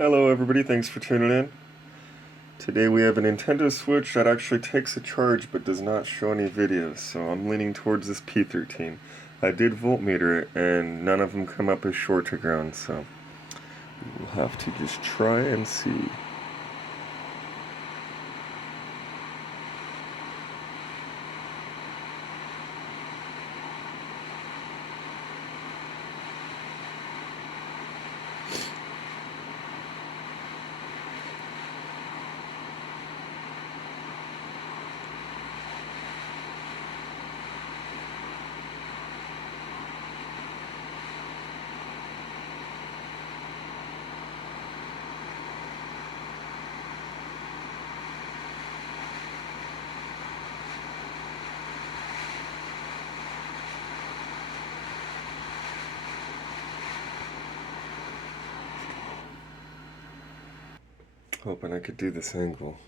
Hello everybody, thanks for tuning in. Today we have a Nintendo Switch that actually takes a charge but does not show any videos, so I'm leaning towards this P13. I did voltmeter it and none of them come up as short to ground, so we'll have to just try and see. Hoping I could do this angle.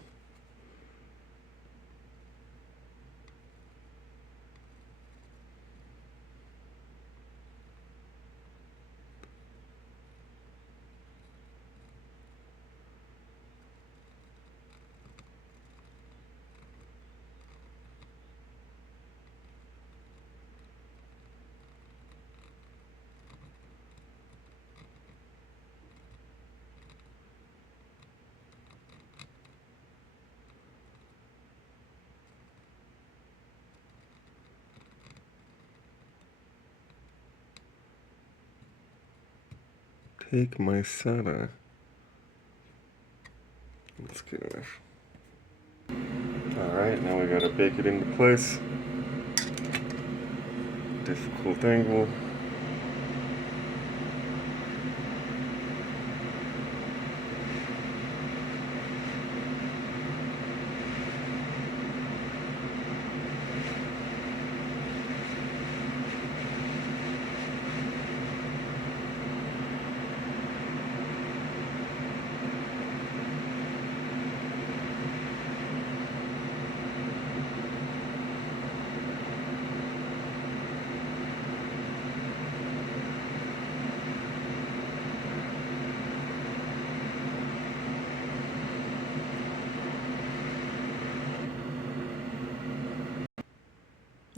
Take my SATA. That's good enough. Alright, now we gotta bake it into place. Difficult angle.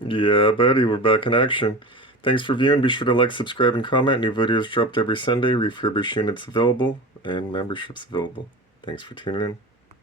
Yeah, buddy, we're back in action. Thanks for viewing. Be sure to like, subscribe, and comment. New videos dropped every Sunday. Refurbished units available and memberships available. Thanks for tuning in.